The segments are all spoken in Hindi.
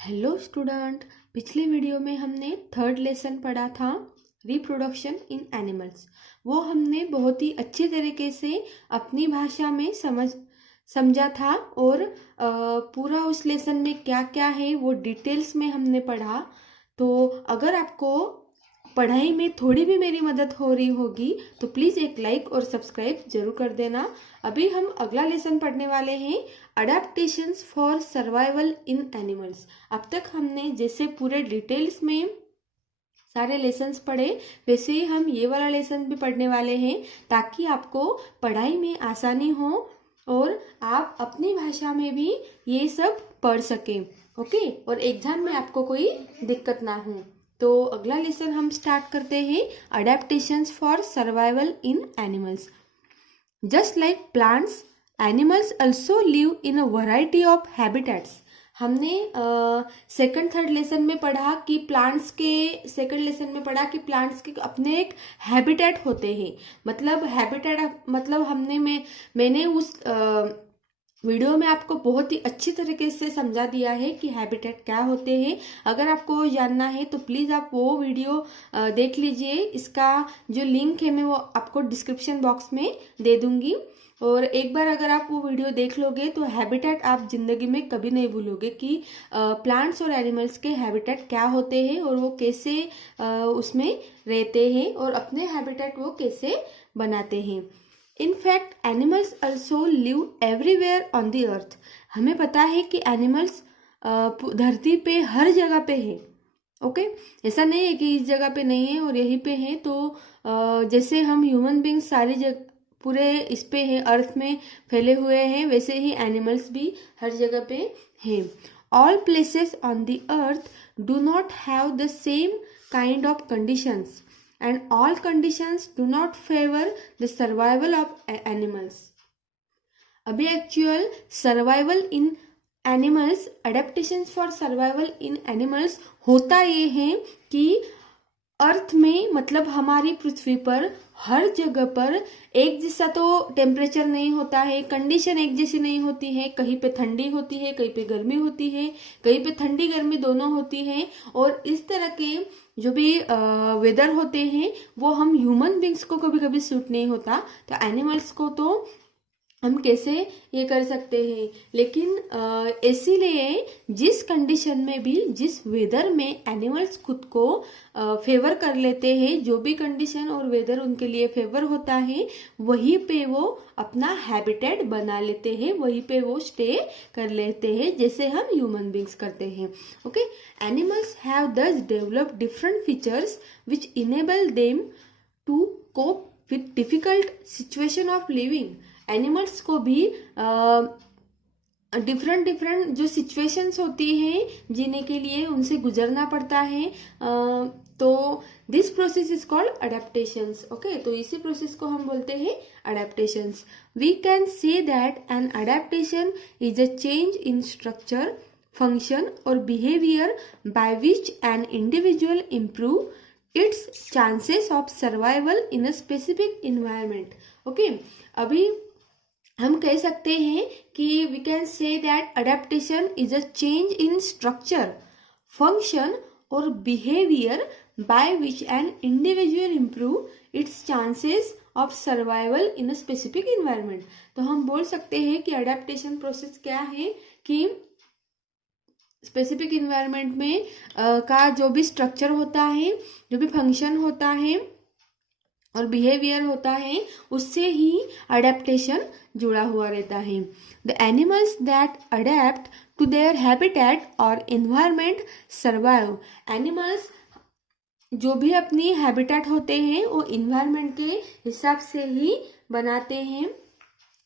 हेलो स्टूडेंट, पिछले वीडियो में हमने थर्ड लेसन पढ़ा था रिप्रोडक्शन इन एनिमल्स। वो हमने बहुत ही अच्छी तरीके से अपनी भाषा में समझा था और पूरा उस लेसन में क्या क्या है वो डिटेल्स में हमने पढ़ा। तो अगर आपको पढ़ाई में थोड़ी भी मेरी मदद हो रही होगी तो प्लीज़ एक लाइक और सब्सक्राइब जरूर कर देना। अभी हम अगला लेसन पढ़ने वाले हैं, adaptations for survival in animals. अब तक हमने जैसे पूरे डिटेल्स में सारे लेसन्स पढ़े वैसे ही हम ये वाला लेसन भी पढ़ने वाले हैं ताकि आपको पढ़ाई में आसानी हो और आप अपनी भाषा में भी ये सब पढ़ सकें। ओके, और एग्जाम में आपको कोई दिक्कत ना हो। तो अगला लेसन हम स्टार्ट करते हैं, adaptations for survival in animals. Just like plants, animals also live in a variety of habitats. हमने सेकंड थर्ड लेसन में पढ़ा कि प्लांट्स के सेकंड लेसन में पढ़ा कि प्लांट्स के अपने एक हैबिटेट होते हैं। मतलब हैबिटेट मतलब मैंने उस वीडियो में आपको बहुत ही अच्छी तरीके से समझा दिया है कि हैबिटेट क्या होते हैं। अगर आपको जानना है तो प्लीज़ आप वो वीडियो देख लीजिए। इसका जो लिंक है मैं वो आपको डिस्क्रिप्शन बॉक्स में दे दूंगी। और एक बार अगर आप वो वीडियो देख लोगे तो हैबिटेट आप जिंदगी में कभी नहीं भूलोगे कि प्लांट्स और एनिमल्स के हैबिटेट क्या होते हैं और वो कैसे उसमें रहते हैं और अपने हैबिटेट वो कैसे बनाते हैं। In fact animals also live everywhere on the अर्थ। हमें पता है कि एनिमल्स धरती पे हर जगह पे है। ओके, ऐसा नहीं है कि इस जगह पे नहीं है और यहीं पे है। तो जैसे हम ह्यूमन बींग्स सारी जगह पूरे इस पे है, अर्थ में फैले हुए हैं, वैसे ही एनिमल्स भी हर जगह पे हैं। All places on the earth do not have the same kind of conditions and all conditions do not favor the survival of animals. अभी actual survival in animals, adaptations for survival in animals होता ये है कि अर्थ में मतलब हमारी पृथ्वी पर हर जगह पर एक जैसा तो टेम्परेचर नहीं होता है, कंडीशन एक जैसी नहीं होती है। कहीं पे ठंडी होती है, कहीं पे गर्मी होती है, कहीं पे ठंडी गर्मी दोनों होती है। और इस तरह के जो भी वेदर होते हैं वो हम ह्यूमन बींग्स को कभी कभी सूट नहीं होता, तो एनिमल्स को तो हम कैसे ये कर सकते हैं। लेकिन इसीलिए जिस कंडीशन में भी जिस वेदर में एनिमल्स खुद को फेवर कर लेते हैं, जो भी कंडीशन और वेदर उनके लिए फेवर होता है वहीं पे वो अपना हैबिटेट बना लेते हैं, वहीं पे वो स्टे कर लेते हैं जैसे हम ह्यूमन बींग्स करते हैं। Okay, animals have thus developed different features which enable them to cope with difficult situation of living. Animals को भी डिफरेंट जो सिचुएशंस होती हैं जीने के लिए उनसे गुजरना पड़ता है। तो this process is called adaptations. Okay, तो इसी प्रोसेस को हम बोलते हैं adaptations. We can say that an adaptation is a change in structure, function और behaviour by which an individual improve its chances of survival in a specific environment. Okay, अभी हम कह सकते हैं कि we can say that adaptation is a change in structure, function और behaviour by which an individual improve its chances of survival in a specific environment. तो हम बोल सकते हैं कि अडेप्टेशन प्रोसेस क्या है कि स्पेसिफिक इन्वायरमेंट में का जो भी स्ट्रक्चर होता है, जो भी फंक्शन होता है और बिहेवियर होता है उससे ही अडेप्टेशन जुड़ा हुआ रहता है। The animals that adapt to their habitat और एनवायरमेंट सर्वाइव। एनिमल्स जो भी अपनी हैबिटेट होते हैं वो इन्वायरमेंट के हिसाब से ही बनाते हैं।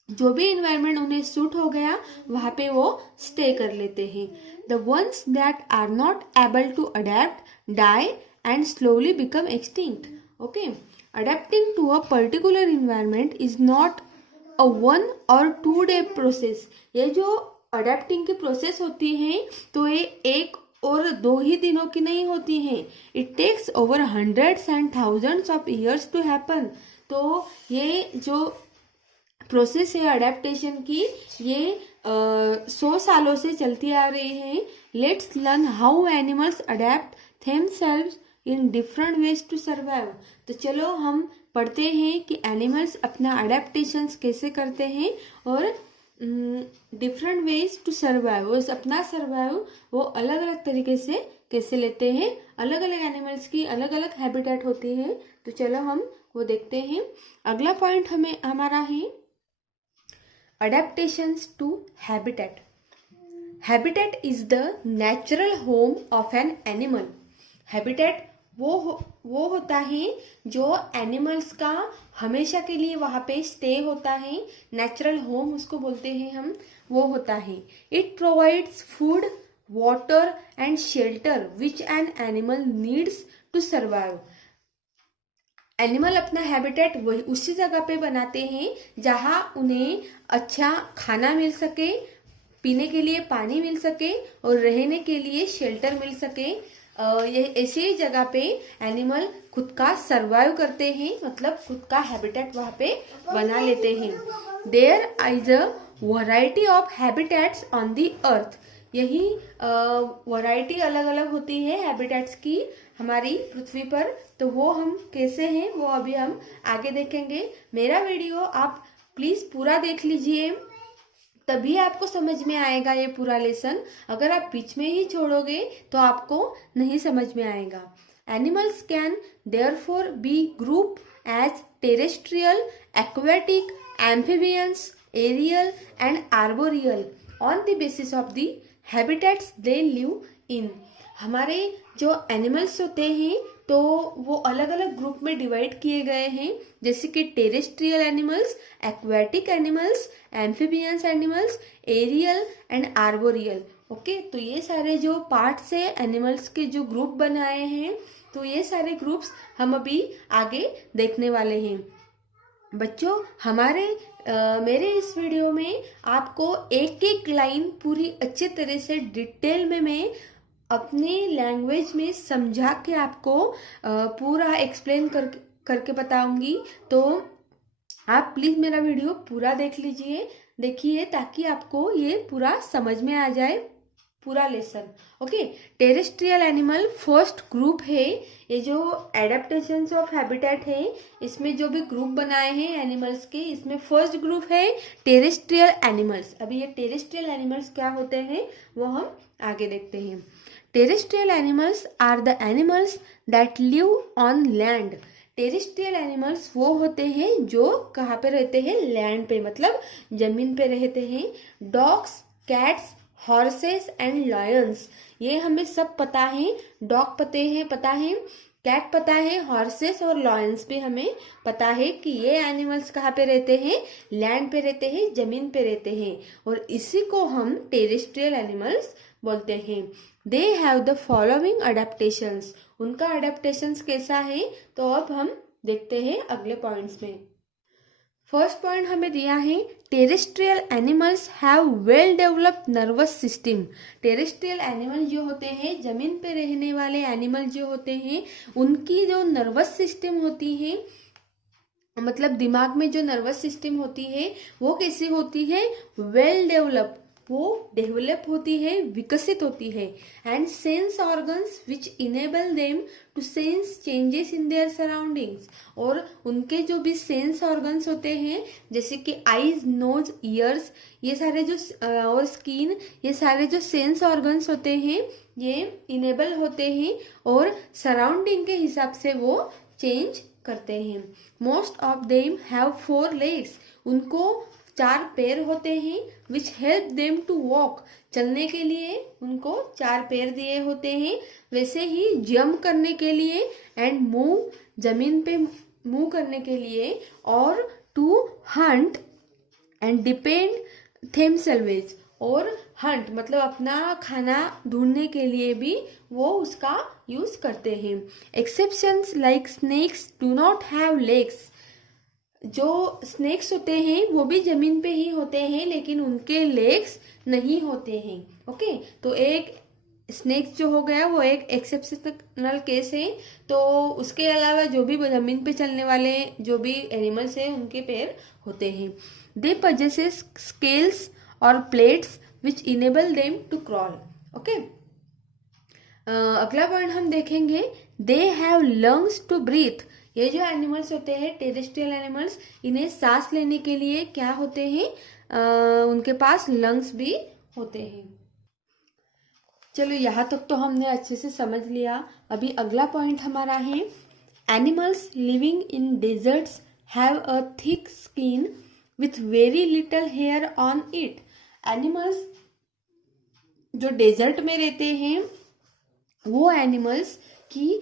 जो भी इन्वायरमेंट उन्हें सूट हो गया वहां पे वो स्टे कर लेते हैं। The ones that are not able to adapt die and slowly become extinct. Okay, adapting to a particular environment is not a 1 or 2 day process। ये जो अडेप्टिंग की प्रोसेस होती है तो ये एक और 2 ही दिनों की नहीं होती है। It takes over hundreds and thousands of years to happen. तो ये जो प्रोसेस है अडेप्टेशन की ये 100 सालों से चलती आ रही है let's learn how animals adapt themselves in different ways to survive. तो चलो हम पढ़ते हैं कि एनिमल्स अपना अडेप्टेशंस कैसे करते हैं और डिफरेंट वेज टू सर्वाइव, वो अपना सर्वाइव वो अलग अलग तरीके से कैसे लेते हैं। अलग अलग एनिमल्स की अलग अलग हैबिटेट होती है, तो चलो हम वो देखते हैं। अगला पॉइंट हमें हमारा है adaptations to habitat. Habitat is the natural home of an animal. Habitat वो होता है जो एनिमल्स का हमेशा के लिए वहाँ पे स्टे होता है, नेचुरल होम उसको बोलते हैं हम, वो होता है। It provides food, water and shelter which an animal needs to survive. Animal अपना हैबिटेट वही उसी जगह पे बनाते हैं जहाँ उन्हें अच्छा खाना मिल सके, पीने के लिए पानी मिल सके और रहने के लिए शेल्टर मिल सके। ये ऐसी जगह पे एनिमल खुद का सर्वाइव करते हैं, मतलब खुद का हैबिटेट वहाँ पे बना लेते हैं। There is a variety of habitats on the earth. यही वैरायटी अलग अलग होती है हैबिटेट्स की हमारी पृथ्वी पर, तो वो हम कैसे हैं वो अभी हम आगे देखेंगे। मेरा वीडियो आप प्लीज पूरा देख लीजिए, तभी आपको समझ में आएगा ये पूरा लेसन। अगर आप बीच में ही छोड़ोगे तो आपको नहीं समझ में आएगा। Animals can therefore be group as terrestrial, aquatic, amphibians, aerial and arboreal on the basis of the habitats they live in. हमारे जो एनिमल्स होते हैं तो वो अलग अलग ग्रुप में डिवाइड किए गए हैं, जैसे कि terrestrial animals, aquatic animals, amphibians animals, aerial and arboreal. Okay, तो ये सारे जो पार्ट्स है एनिमल्स के जो ग्रुप बनाए हैं, तो ये सारे ग्रुप्स हम अभी आगे देखने वाले हैं। बच्चों मेरे इस वीडियो में आपको एक एक लाइन पूरी अच्छे तरह से डिटेल में मैं अपनी लैंग्वेज में समझा के आपको पूरा एक्सप्लेन करके बताऊंगी। तो आप प्लीज मेरा वीडियो पूरा देखिए ताकि आपको ये पूरा समझ में आ जाए पूरा lesson. Okay, terrestrial animal first group है। ये जो एडेप्टेशंस ऑफ हैबिटेट है, इसमें जो भी ग्रुप बनाए हैं एनिमल्स के, इसमें फर्स्ट ग्रुप है टेरेस्ट्रियल एनिमल्स। अभी ये टेरेस्ट्रियल एनिमल्स क्या होते हैं वो हम आगे देखते हैं। Terrestrial animals are the animals that live on land. Terrestrial animals वो होते हैं जो कहाँ पे रहते हैं, लैंड पे, मतलब जमीन पे रहते हैं। Dogs, cats, horses and Lions, ये हमें सब पता है। डॉग पता है, कैट पता है, हॉर्सेस और लायंस भी हमें पता है कि ये एनिमल्स कहाँ पे रहते हैं, लैंड पे रहते हैं, जमीन पे रहते हैं, और इसी को हम टेरेस्ट्रियल एनिमल्स बोलते हैं। They have the following adaptations. उनका अडेप्टेशंस कैसा है तो अब हम देखते हैं अगले पॉइंट्स में। फर्स्ट पॉइंट हमें दिया है terrestrial animals have well developed nervous system. Terrestrial animal जो होते हैं, जमीन पे रहने वाले एनिमल जो होते हैं, उनकी जो नर्वस सिस्टम होती है, मतलब दिमाग में जो नर्वस सिस्टम होती है वो कैसी होती है, वेल डेवलप्ड, वो डेवलप होती है, विकसित होती है। And sense organs which enable them to sense changes in their surroundings. और उनके जो भी सेंस ऑर्गन्स होते हैं, जैसे कि आईज, नोज, ईयर्स, ये सारे जो और स्किन, ये सारे जो सेंस ऑर्गन्स होते हैं ये इनेबल होते हैं और सराउंडिंग के हिसाब से वो चेंज करते हैं। Most of them have 4 legs. उनको 4 पैर होते हैं। Which help them to walk. चलने के लिए उनको 4 पैर दिए होते हैं। वैसे ही जंप करने के लिए एंड मूव, जमीन पे मूव करने के लिए, और टू हंट एंड डिपेंड थेमसेल्वेज। और हंट मतलब अपना खाना ढूंढने के लिए भी वो उसका यूज करते हैं। Exceptions like snakes do not have legs. जो स्नेक्स होते हैं वो भी जमीन पे ही होते हैं, लेकिन उनके लेग्स नहीं होते हैं। ओके, तो एक स्नेक्स जो हो गया वो एक एक्सेप्शनल केस है। तो उसके अलावा जो भी जमीन पे चलने वाले जो भी एनिमल्स हैं उनके पैर होते हैं। दे पजेसेस स्केल्स और plates which enable them to crawl. Okay, अगला पॉइंट हम देखेंगे, they have lungs to breathe. ये जो एनिमल्स होते हैं टेरेस्ट्रियल एनिमल्स, इन्हें सांस लेने के लिए क्या होते हैं, उनके पास लंग्स भी होते हैं। चलो यहाँ तक तो हमने अच्छे से समझ लिया। अभी अगला पॉइंट हमारा है, animals living in deserts have a thick skin with very little hair on it. Animals जो डेजर्ट में रहते हैं वो एनिमल्स की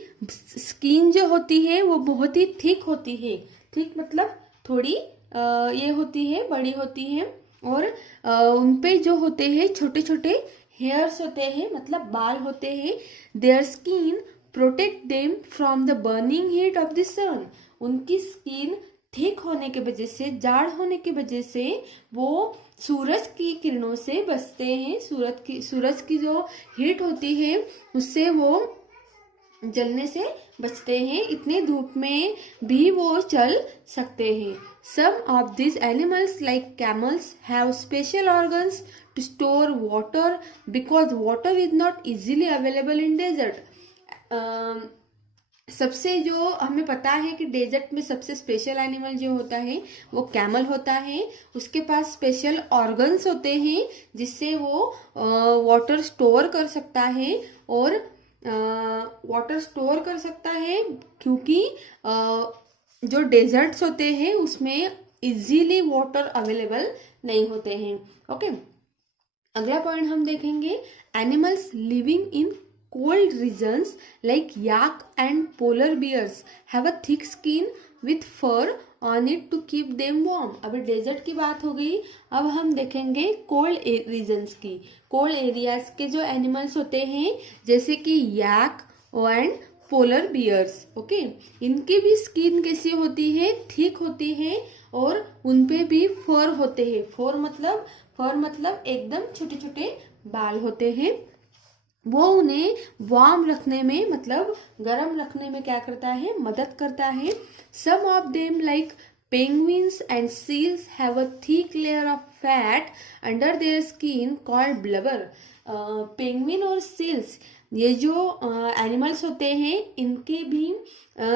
स्किन जो होती है वो बहुत ही थिक होती है। थिक मतलब थोड़ी ये होती है, बड़ी होती है, और उन पे जो होते हैं छोटे छोटे हेयर्स होते हैं, मतलब बाल होते हैं। Their skin protect them from the burning heat of the sun. उनकी स्किन थिक होने के वजह से, जाड़ होने की वजह से वो सूरज की किरणों से बचते हैं। सूरज की जो हीट होती है उससे वो जलने से बचते हैं। इतनी धूप में भी वो चल सकते हैं। Some of this animals like camels have special organs to store water because water is not easily available in desert. सबसे जो हमें पता है कि डेजर्ट में सबसे स्पेशल एनिमल जो होता है वो कैमल होता है। उसके पास स्पेशल ऑर्गन्स होते हैं जिससे वो वाटर स्टोर कर सकता है, और वाटर स्टोर कर सकता है क्योंकि जो डेजर्ट्स होते हैं उसमें इजीली वाटर अवेलेबल नहीं होते हैं। ओके, अगला पॉइंट हम देखेंगे, animals living in cold regions like yak and polar bears have a thick skin with fur on it to keep them warm। अभी डेजर्ट की बात हो गई, अब हम देखेंगे कोल्ड रीजन्स की। कोल्ड एरियाज के जो एनिमल्स होते हैं जैसे कि yak and polar bears, okay, इनकी भी स्किन कैसी होती है, थिक होती है, और उनपे भी फर होते हैं। फर मतलब एकदम छोटे छोटे बाल होते हैं। वो उन्हें वार्म रखने में, मतलब गर्म रखने में क्या करता है, मदद करता है। Some of them like penguins and seals have a thick layer of fat under their skin called blubber. Penguin और सील्स, ये जो एनिमल्स होते हैं, इनके भी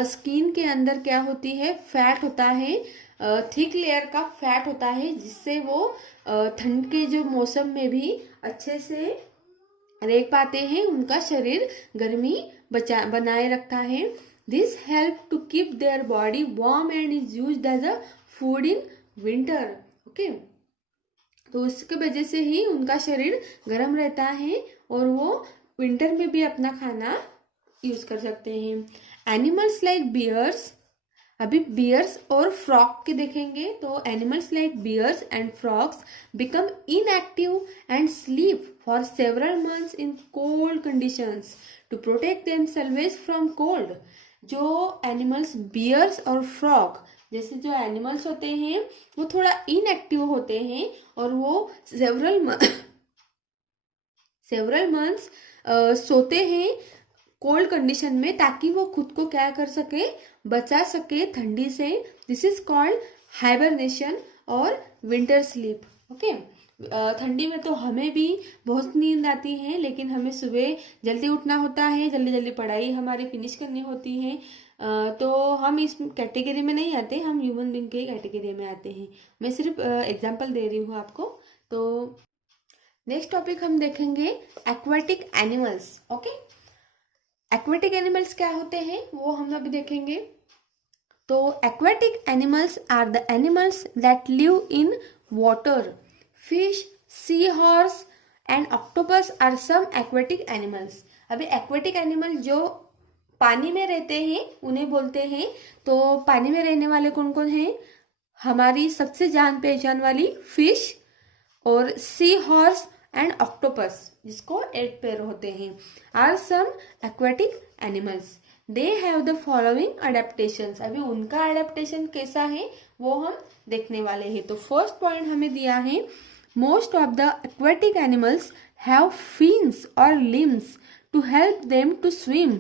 स्किन के अंदर क्या होती है, फैट होता है, थिक लेयर का फैट होता है, जिससे वो ठंड के जो मौसम में भी अच्छे से रह पाते हैं। उनका शरीर गर्मी बनाए रखता है। This help to keep their body warm and is used as a food in winter. Okay, तो उसके वजह से ही उनका शरीर गर्म रहता है और वो विंटर में भी अपना खाना यूज कर सकते हैं। एनिमल्स लाइक बियर्स, अभी बियर्स और फ्रॉग के देखेंगे, तो animals like bears and frogs become inactive and sleep for several months in cold conditions to protect themselves from cold. जो एनिमल्स बियर्स और फ्रॉग जैसे जो एनिमल्स होते हैं वो थोड़ा इनएक्टिव होते हैं और वो सेवरल मंथ्स सोते हैं कोल्ड कंडीशन में, ताकि वो खुद को क्या कर सके, बचा सके ठंडी से। दिस इज कॉल्ड हाइबरनेशन और विंटर स्लीप। ओके, ठंडी में तो हमें भी बहुत नींद आती है, लेकिन हमें सुबह जल्दी उठना होता है, जल्दी जल्दी पढ़ाई हमारी फिनिश करनी होती है, तो हम इस कैटेगरी में नहीं आते, हम ह्यूमन बीइंग के कैटेगरी में आते हैं। मैं सिर्फ एग्जांपल दे रही हूँ आपको। तो नेक्स्ट टॉपिक हम देखेंगे aquatic animals. Okay, aquatic animals क्या होते हैं वो हम अभी देखेंगे। तो aquatic animals are the animals that live in water. Fish, sea horse and octopus are some aquatic animals. अभी एक्वाटिक एनिमल जो पानी में रहते हैं उन्हें बोलते हैं। तो पानी में रहने वाले कौन कौन हैं, हमारी सबसे जान पहचान वाली फिश और सी हॉर्स एंड ऑक्टोपस जिसको 8 पैर होते हैं, are some aquatic animals. They have the following adaptations. अभी उनका अडेप्टेशन कैसा है वो हम देखने वाले हैं। तो फर्स्ट पॉइंट हमें दिया है, most of the aquatic animals have fins और limbs to help them to swim.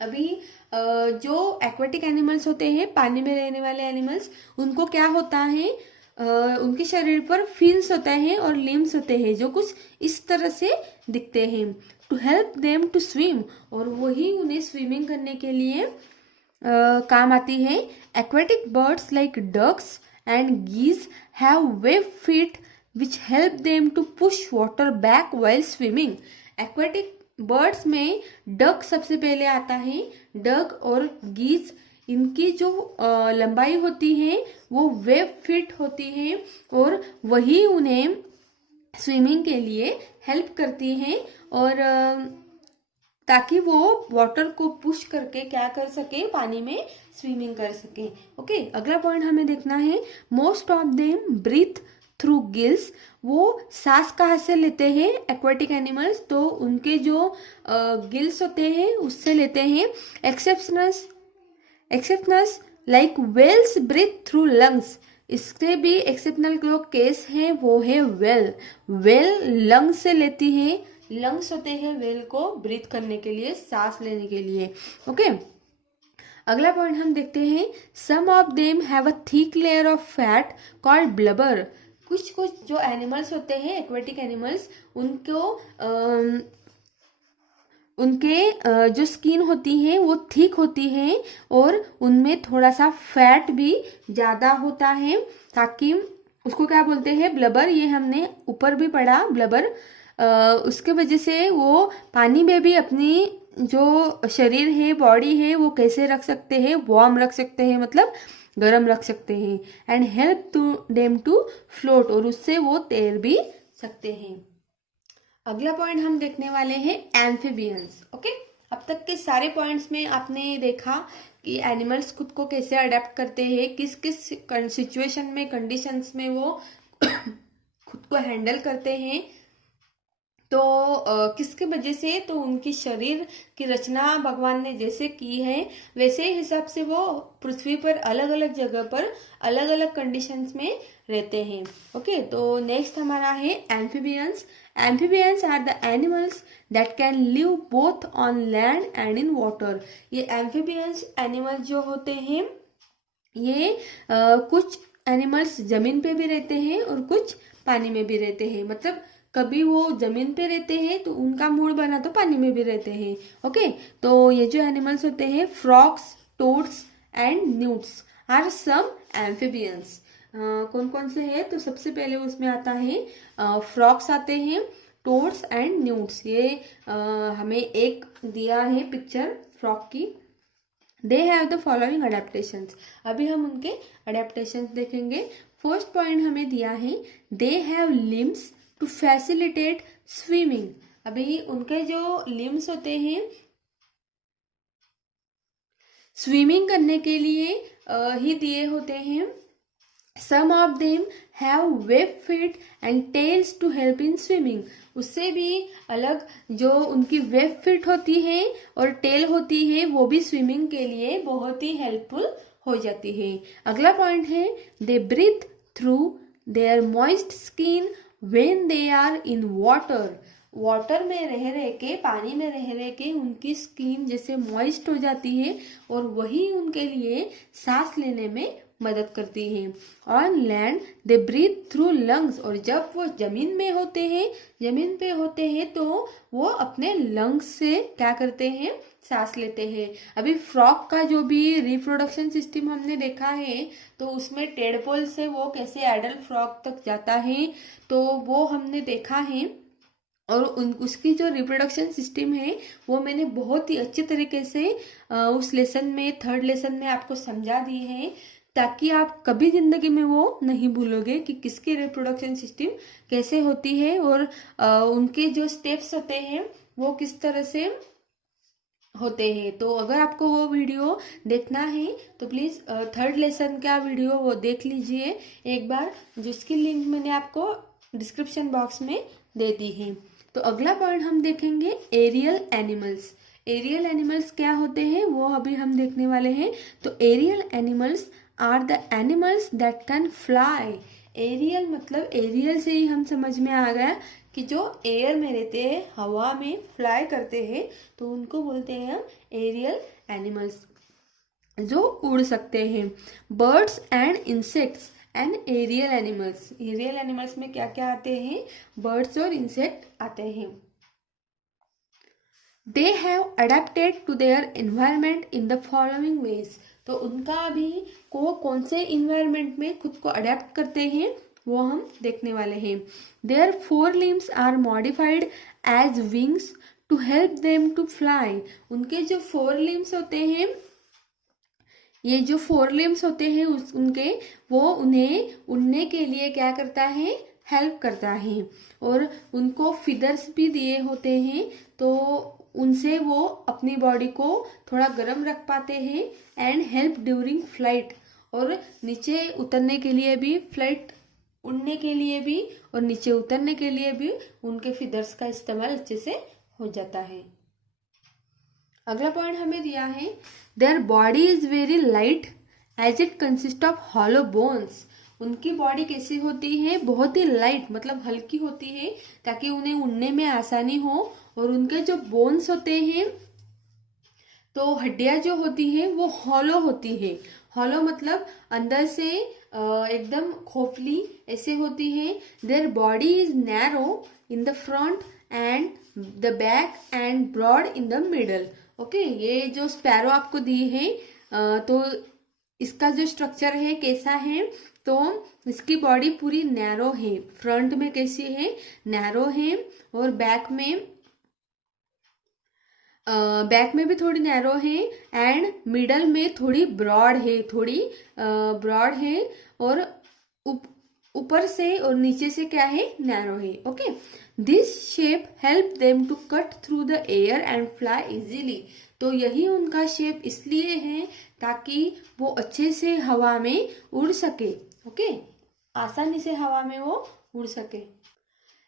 अभी जो एक्वाटिक एनिमल्स होते हैं, पानी में रहने वाले एनिमल्स, उनको क्या होता है, उनके शरीर पर फिन्स होते हैं और लिम्स होते हैं जो कुछ इस तरह से दिखते हैं। To help them to swim, और वही उन्हें स्विमिंग करने के लिए काम आती है। Aquatic birds like ducks and geese have web feet which help them to push water back while swimming. Aquatic birds में डक सबसे पहले आता है। डक और गीज, इनकी जो लंबाई होती है वो वेब फिट होती है, और वही उन्हें स्विमिंग के लिए हेल्प करती है, और ताकि वो वाटर को पुश करके क्या कर सके, पानी में स्विमिंग कर सके। ओके, अगला पॉइंट हमें देखना है, most of them breathe through gills. वो सांस कहाँ से लेते हैं एक्वेटिक एनिमल्स, तो उनके जो गिल्स होते हैं उससे लेते हैं। Exceptions like whales breathe through lungs. इससे भी एक्सेप्शनल जो केस है वो है वेल। वेल लंग्स से लेती है, लंग्स होते हैं वेल को ब्रीथ करने के लिए, सांस लेने के लिए। ओके, अगला पॉइंट हम देखते हैं, some of them have a thick layer of fat called blubber. कुछ कुछ जो एनिमल्स होते हैं एक्वेटिक एनिमल्स, उनके जो स्किन होती है वो थिक होती है, और उनमें थोड़ा सा फैट भी ज़्यादा होता है, ताकि उसको क्या बोलते हैं, ब्लबर। ये हमने ऊपर भी पढ़ा ब्लबर। उसके वजह से वो पानी में भी अपनी जो शरीर है, बॉडी है, वो कैसे रख सकते हैं, वार्म रख सकते हैं, मतलब गर्म रख सकते हैं। And help to them to float, और उससे वो तैर भी सकते हैं। अगला पॉइंट हम देखने वाले हैं एम्फीबियंस। ओके, अब तक के सारे पॉइंट्स में आपने देखा कि एनिमल्स खुद को कैसे अडेप्ट करते हैं, किस किस सिचुएशन में, कंडीशंस में वो खुद को हैंडल करते हैं। तो किसके वजह से, तो उनकी शरीर की रचना भगवान ने जैसे की है वैसे हिसाब से वो पृथ्वी पर अलग अलग जगह पर अलग अलग कंडीशंस में रहते हैं। ओके, तो नेक्स्ट हमारा है amphibians. Amphibians are the animals that can live both on land and in water. ये एम्फीबियंस एनिमल्स जो होते हैं, ये कुछ एनिमल्स जमीन पे भी रहते हैं और कुछ पानी में भी रहते हैं। मतलब कभी वो जमीन पे रहते हैं तो उनका मूड बना तो पानी में भी रहते हैं। ओके, तो ये जो एनिमल्स होते हैं, frogs, toads and newts are some amphibians. कौन कौन से हैं, तो सबसे पहले उसमें आता है फ्रॉग्स आते हैं, टोड्स एंड न्यूट्स। ये हमें एक दिया है पिक्चर फ्रॉग की। दे हैव द फॉलोइंग अडेप्टेशंस। अभी हम उनके अडेप्टेशंस देखेंगे। फर्स्ट पॉइंट हमें दिया है, they have limbs to facilitate swimming. अभी उनके जो लिम्स होते हैं स्विमिंग करने के लिए ही दिए होते हैं। Some of them have web feet and tails to help in swimming. उससे भी अलग जो उनकी वेब फिट होती है और टेल होती है, वो भी स्विमिंग के लिए बहुत ही हेल्पफुल हो जाती है। अगला पॉइंट है, they breathe through their moist skin when they are in water. Water में रह के, पानी में रह के उनकी स्किन जैसे मॉइस्ट हो जाती है, और वही उनके लिए सांस लेने में मदद करती है। On land they breathe through lungs. और जब वो जमीन पे होते हैं तो वो अपने लंग्स से क्या करते हैं, सांस लेते हैं। अभी फ्रॉग का जो भी रिप्रोडक्शन सिस्टम हमने देखा है, तो उसमें टेडपोल से वो कैसे एडल्ट फ्रॉग तक जाता है, तो वो हमने देखा है। और उसकी जो रिप्रोडक्शन सिस्टम है वो मैंने बहुत ही अच्छे तरीके से उस लेसन में, थर्ड लेसन में आपको समझा दी है, ताकि आप कभी जिंदगी में वो नहीं भूलोगे कि किसकी रिप्रोडक्शन सिस्टम कैसे होती है, और उनके जो स्टेप्स होते हैं वो किस तरह से होते हैं। तो अगर आपको वो वीडियो देखना है तो प्लीज़ थर्ड लेसन का वीडियो वो देख लीजिए एक बार, जिसकी लिंक मैंने आपको डिस्क्रिप्शन बॉक्स में दे दी है। तो अगला पॉइंट हम देखेंगे एरियल एनिमल्स। एरियल एनिमल्स क्या होते हैं वो अभी हम देखने वाले हैं। तो aerial animals are the animals that can fly. Aerial मतलब एरियल से ही हम समझ में आ गया कि जो एयर में रहते हैं, हवा में फ्लाई करते हैं, तो उनको बोलते हैं हम एरियल एनिमल्स, जो उड़ सकते हैं। Birds and insects and aerial animals. Aerial animals में क्या क्या आते हैं, बर्ड्स और इंसेक्ट आते हैं। They have adapted to their environment in the following ways. तो उनका भी कौन से इन्वायरमेंट में खुद को अडेप्ट करते हैं वो हम देखने वाले हैं। Their forelimbs are modified as wings to help them to fly. उनके जो फोर लिम्स होते हैं, ये जो फोर लिम्स होते हैं उनके, वो उन्हें उड़ने के लिए क्या करता है, हेल्प करता है। और उनको फिदर्स भी दिए होते हैं, तो उनसे वो अपनी बॉडी को थोड़ा गर्म रख पाते हैं। एंड हेल्प ड्यूरिंग फ्लाइट, और नीचे उतरने के लिए भी, फ्लाइट उड़ने के लिए भी और नीचे उतरने के लिए भी उनके फिदर्स का इस्तेमाल अच्छे से हो जाता है। अगला पॉइंट हमें दिया है, their body is very light as it consist of hollow bones. उनकी बॉडी कैसी होती है, बहुत ही लाइट मतलब हल्की होती है, ताकि उन्हें उड़ने में आसानी हो। और उनके जो बोन्स होते हैं, तो हड्डियां जो होती हैं वो हॉलो होती है। हॉलो मतलब अंदर से एकदम खोखली ऐसे होती है। Their body is narrow in the front and the back and broad in the middle. Okay, ये जो स्पैरो आपको दी है, तो इसका जो स्ट्रक्चर है कैसा है, तो इसकी बॉडी पूरी नैरो है। फ्रंट में कैसी है, नैरो है, और बैक में भी थोड़ी नैरो है, एंड मिडल में थोड़ी ब्रॉड है, ब्रॉड है, और ऊपर से और नीचे से क्या है, नैरो है। Okay, this shape help them to cut through the air and fly easily. तो यही उनका शेप इसलिए है ताकि वो अच्छे से हवा में उड़ सके। ओके, आसानी से हवा में वो उड़ सके।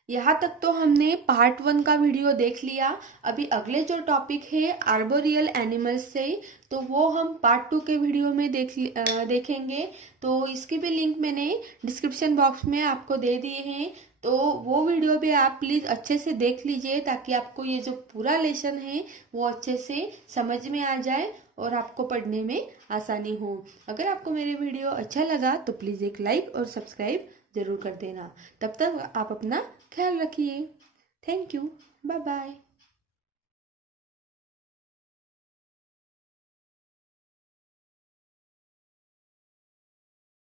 यहाँ तक तो हमने पार्ट 1 का वीडियो देख लिया। अभी अगले जो टॉपिक है आर्बोरियल एनिमल्स से, तो वो हम पार्ट 2 के वीडियो में देखेंगे। तो इसके भी लिंक मैंने डिस्क्रिप्शन बॉक्स में आपको दे दिए हैं, तो वो वीडियो भी आप प्लीज़ अच्छे से देख लीजिए, ताकि आपको ये जो पूरा लेसन है वो अच्छे से समझ में आ जाए और आपको पढ़ने में आसानी हो। अगर आपको मेरे वीडियो अच्छा लगा तो प्लीज़ एक लाइक और सब्सक्राइब जरूर कर देना। तब तक आप अपना ख्याल रखिए। Thank you, bye bye.